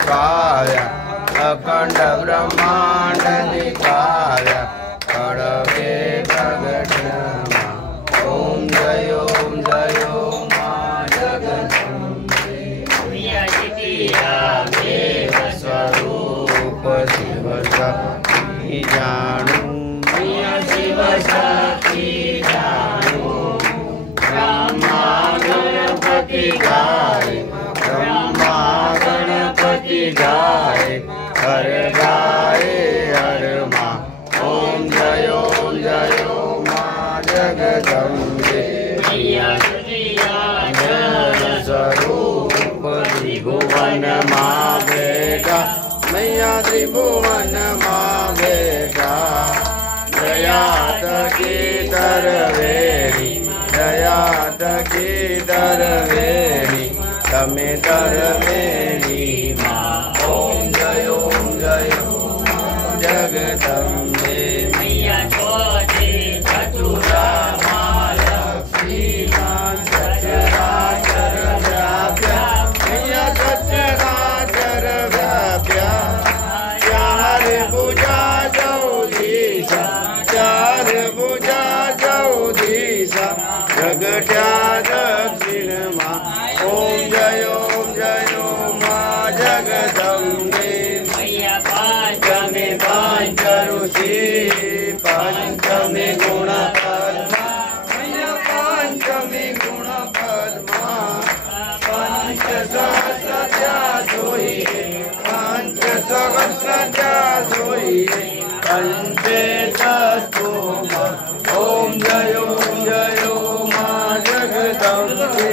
दिखाव्या अखंड ब्रह्मांड दिखाव्या कड़वे प्रगट ओम जयो मां जगदम्बे देव स्वरूप शिव शक्ति जानू शिव शक्ति जानू ब्रह्मा गणपति गाय ब्रह्मा गणपति गाय हर गाय हर माँ ओम जयो माँ जगदम्बे स्वरूप त्रिभुवन माँ बेटा मैया त्रिभुवन माँ बेटा दया की तरवेरी दया की तरवेरी तमे तरवेरी माँ ओम जयो जगदम्बे मैया ज्योति चतुरा माँ लक्ष्मी माँ सचराचर व्याप्या मैया सचराचर व्याप्या चार भुजा चौदीसा चार भुजा चौदीसा जगत्या दक्षिण माँ ओम जयो माँ जगदम्बे पंच ऋषि पंचमी गुण पद्मा मैया पंचमी गुण पद्मा पंच सहस्र सोइए पंच सहस्र सोइए पंचे तत्व ओम जयो माँ जगदम्बे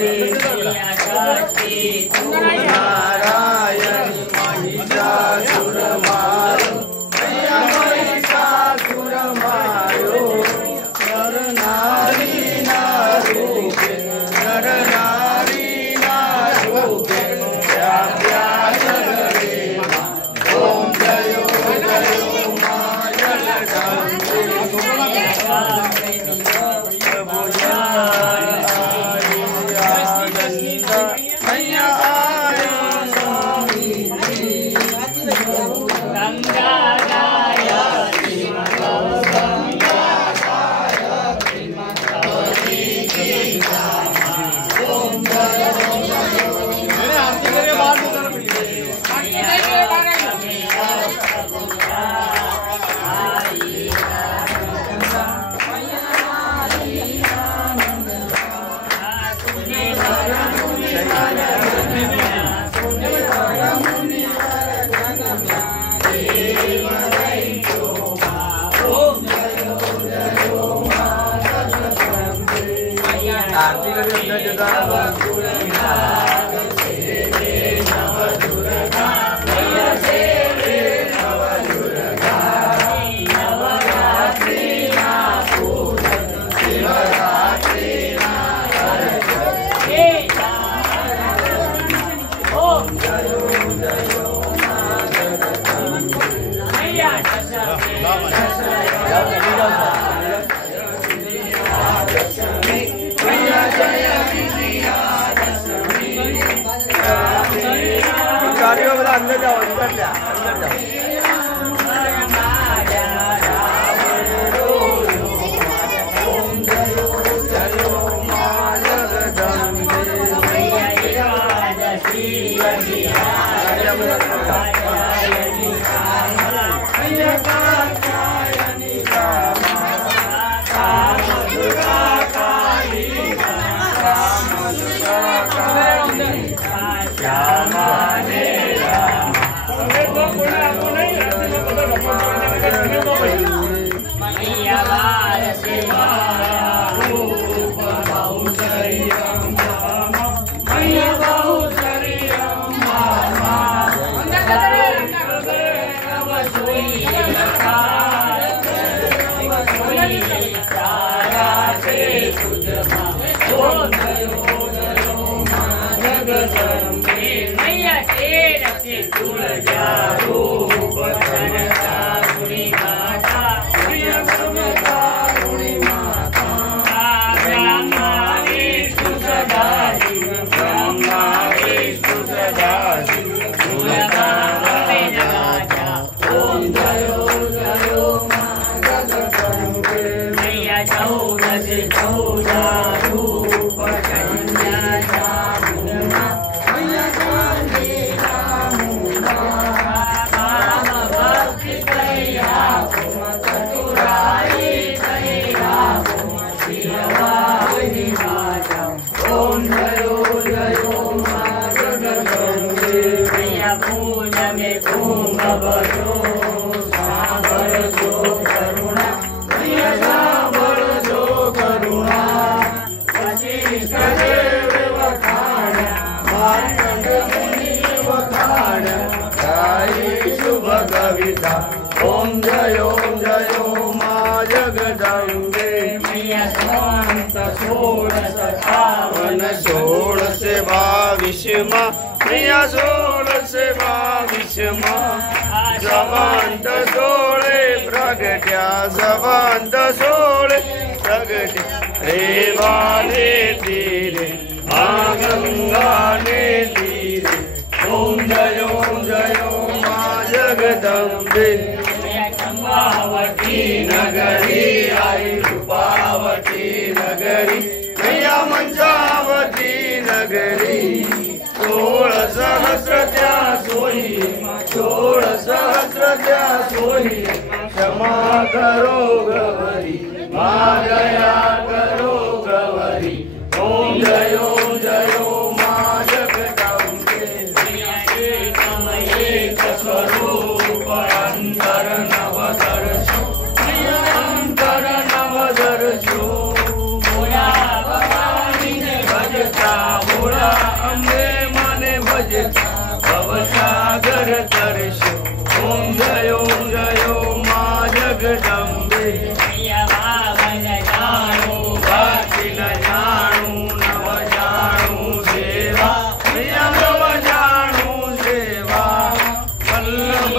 नारायण महिषासुर मारो महिषासुर मारो नर नारी नारूपे व्याप्या जगदे ओम जयो माँ जगदम्बे मैया अंदर जाओ अंदर Bye. मैया पूज में कुंभ भरो सागर जो करुणा मैया सागर जो करुणा वशिष्ठ देव वखाण मार्कंड मुनि वखाण गाई शुभ कविता ओम जयो माँ जगदम्बे मैया स्वांत षोडश पावन 16 माँ मैया 16 माँ जवंत 16 प्रगट्या जवंत 16 प्रगट्या रेवा ने तीरे माँ गंगा ने तीरे ओम जयो माँ जगदम्बे चंपावती नगरी आई रूपावती नगरी मैया मंचावती नगरी 16 सहस्र त्या सोई 16 सहस्र त्या सोई क्षमा करो गवरी माँ दया करो गवरी ओम जयो माँ जगदम्बे एक स्वरूप अंतर नवदर्शो अंतर नवदर्शो मोया भवानी ने भजता मोरा अम्बे माने भजता भवसागर दर्शो ओम जयो माँ जगदम्बे मैया भावन जाणु भक्ति न जाणु नव जाणु सेवा मैया नव जाणु सेवा वल्लभ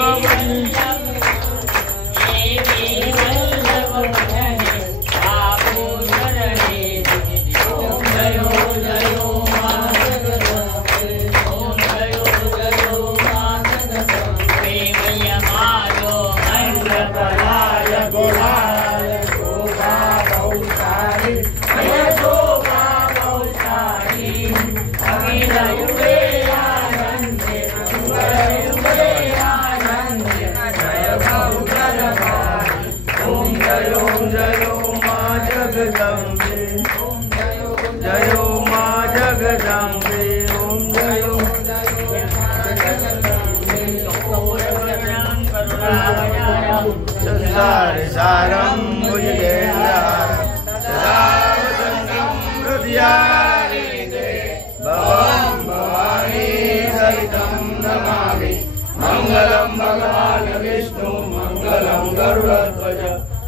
जयो माँ जगदम्बे ओम जयो संसार सारं भुजगेन्द्रारं सदा वसन्तं हृदयारविन्दे भवं भवानी सहितं नमामि मंगलं भगवान् विष्णु मंगलं गरुडध्वज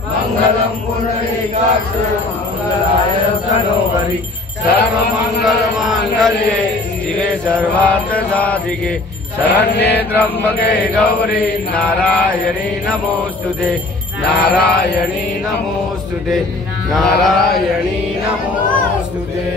मंगलं पुंडरीकाक्ष मंगलाय तनोहरि सर्वमंगलमांगल्ये शिवे सर्वार्थसाधिके शरण्ये त्र्यंबके गौरी नारायणी नमोस्तुते नारायणी नमोस्तुते नारायणी नमोस्तुते।